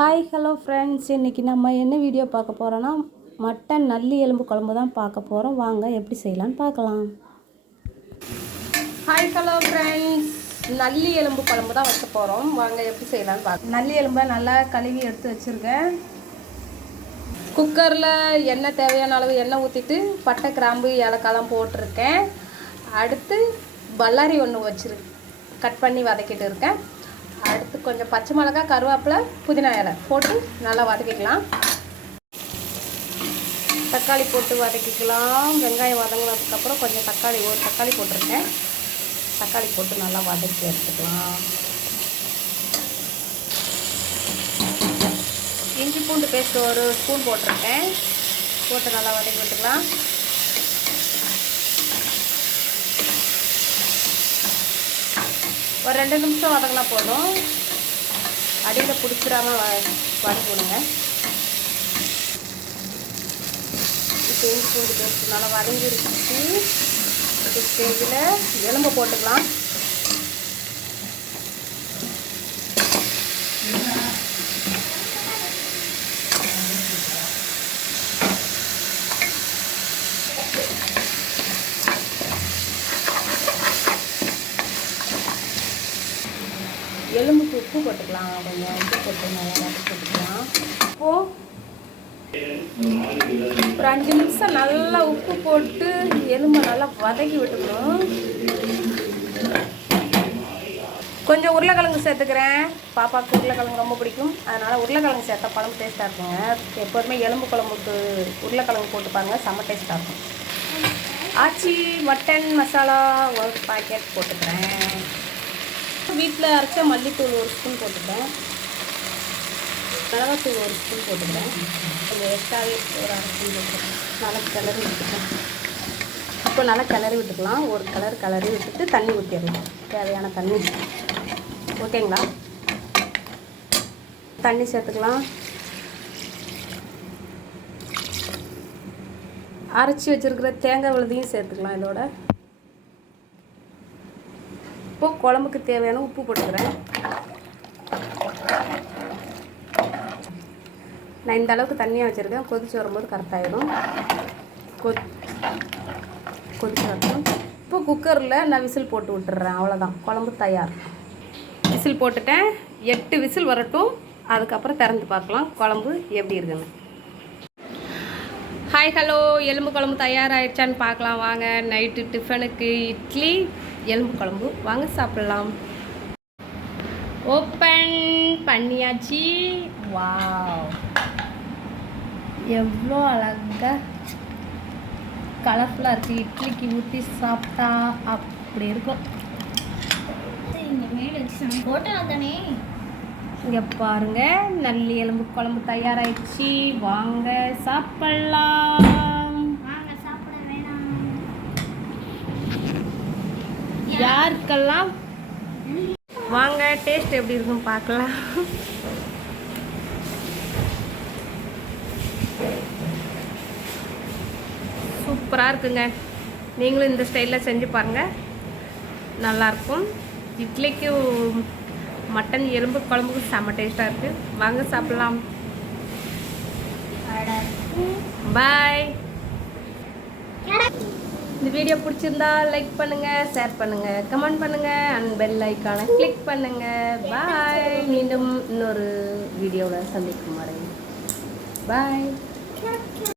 Hi hello friends இன்றைக்கி நம்ம என்ன வீடியோ பார்க்க போகிறோன்னா மட்டன் நல்லி எலும்பு குழம்பு தான் பார்க்க போகிறோம் வாங்க எப்படி செய்யலான்னு பார்க்கலாம். ஹாய் ஹலோ ஃப்ரெண்ட்ஸ் நல்லி எலும்பு குழம்பு தான் வைக்க போகிறோம் வாங்க எப்படி செய்யலான்னு பார்க்க நல்லி எலும்பை நல்லா கழுவி எடுத்து வச்சுருக்கேன். குக்கரில் எண்ணெய் தேவையான அளவு எண்ணெய் ஊற்றிட்டு பட்டை கிராம்பு ஏலக்காய்லாம் போட்டிருக்கேன். அடுத்து பல்லாரி ஒன்று வச்சிரு கட் பண்ணி வதக்கிட்டு இருக்கேன். அடுத்து கொஞ்சம் பச்சை மிளகா கருவேப்பிலை புதினா இலை போட்டு நல்லா வதக்கிக்கலாம். தக்காளி போட்டு வதக்கிக்கலாம். வெங்காயம் வதங்கினதுக்கப்புறம் கொஞ்சம் தக்காளி ஒரு தக்காளி போட்டிருக்கேன். தக்காளி போட்டு நல்லா வதக்கி எடுத்துக்கலாம். இஞ்சி பூண்டு பேஸ்ட் ஒரு ஸ்பூன் போட்டிருக்கேன். போட்டு நல்லா வதக்கி விட்டுக்கலாம் ஒரு ரெண்டு நிமிஷம் வதங்கினா போதும். அடியில் பிடிச்சிடாம வ வதக்கி விடுங்க. இப்போ இஞ்சி பூண்டு பேஸ்ட் நல்லா வதங்கிருச்சு. இந்த ஸ்டேஜில் எலும்பை போட்டுக்கலாம். எலும்புக்கு உப்பு போட்டுக்கலாம் கொஞ்சம் உப்பு போட்டு நல்லா போட்டுக்கலாம். இப்போது ஒரு அஞ்சு நிமிஷம் நல்லா உப்பு போட்டு எலும்பை நல்லா வதக்கி விட்டுக்கணும். கொஞ்சம் உருளைக்கிழங்கு சேர்த்துக்கிறேன். பாப்பாவுக்கு உருளைக்கிழங்கு ரொம்ப பிடிக்கும். அதனால் உருளைக்கிழங்கு சேர்த்தா குழம்பு டேஸ்ட்டாக இருக்குங்க. எப்போதுமே எலும்பு குழம்புக்கு உருளைக்கிழங்கு போட்டு பாருங்கள் செம்ம டேஸ்ட்டாக இருக்கும். ஆச்சி மட்டன் மசாலா ஒரு பாக்கெட் போட்டுக்கிறேன். வீட்டில் அரைச்ச மல்லித்தூள் ஒரு ஸ்பூன் போட்டுட்டேன் மிளகாத்தூள் ஒரு ஸ்பூன் போட்டுக்கிறேன் கொஞ்சம் எக்ஸ்ட்ராவே ஒரு அரை ஸ்பூன் போட்டுக்கிறேன் நல்லா கிளறி விட்டுக்கலாம். இப்போ நல்லா கிளறி விட்டுக்கலாம். ஒரு கலர் கிளறி விட்டுட்டு தண்ணி ஊற்றிடலாம் தேவையான தண்ணி. ஓகேங்களா? தண்ணி சேர்த்துக்கலாம். அரைச்சி வச்சுருக்கிற தேங்காய் விழுதையும் சேர்த்துக்கலாம் இதோட. இப்போ குழம்புக்கு தேவையான உப்பு போட்டுக்கிறேன். நான் இந்த அளவுக்கு தண்ணியாக வச்சுருக்கேன். கொதிச்சு வரும்போது கரெக்டாகிடும் கொத் கொதிச்சு வரட்டும். இப்போ குக்கரில் நான் விசில் போட்டு விட்டுறேன். அவ்வளோதான் குழம்பு தயார். விசில் போட்டுட்டேன். எட்டு விசில் வரட்டும். அதுக்கப்புறம் திறந்து பார்க்கலாம் குழம்பு எப்படி இருக்குன்னு. ஹாய் ஹலோ எலும்பு குழம்பு தயாராகிடுச்சான்னு பார்க்கலாம். வாங்க நைட்டு டிஃபனுக்கு இட்லி. எலும்பு குழம்பு. வாங்க சாப்பிட்லாம். ஓப்பன் பண்ணியாச்சு. வாவ் எவ்வளோ அழகாக கலர்ஃபுல்லாக இருக்குது இட்லிக்கு ஊற்றி சாப்பிட்டா அப்படி இருக்கும். இங்கே பாருங்க நல்லி எலும்பு குழம்பு தயாராகிடுச்சு வாங்க சாப்பிட்லாம். யாருக்கெல்லாம்? வாங்க டேஸ்ட் எப்படி இருக்குன்னு பார்க்கலாம். சூப்பராக இருக்குங்க. நீங்களும் இந்த ஸ்டைலில் செஞ்சு பாருங்கள் நல்லாயிருக்கும் இட்லிக்கு மட்டன் எலும்பு குழம்புக்கு செம்ம டேஸ்ட்டாக இருக்குது வாங்க சாப்பிட்லாம். பாய் இந்த வீடியோ பிடிச்சிருந்தா லைக் பண்ணுங்க ஷேர் பண்ணுங்க கமெண்ட் பண்ணுங்க அண்ட் பெல் ஐக்கானை கிளிக் பண்ணுங்க. பாய் மீண்டும் இன்னொரு வீடியோவில் சந்திக்கும் வரை. பாய்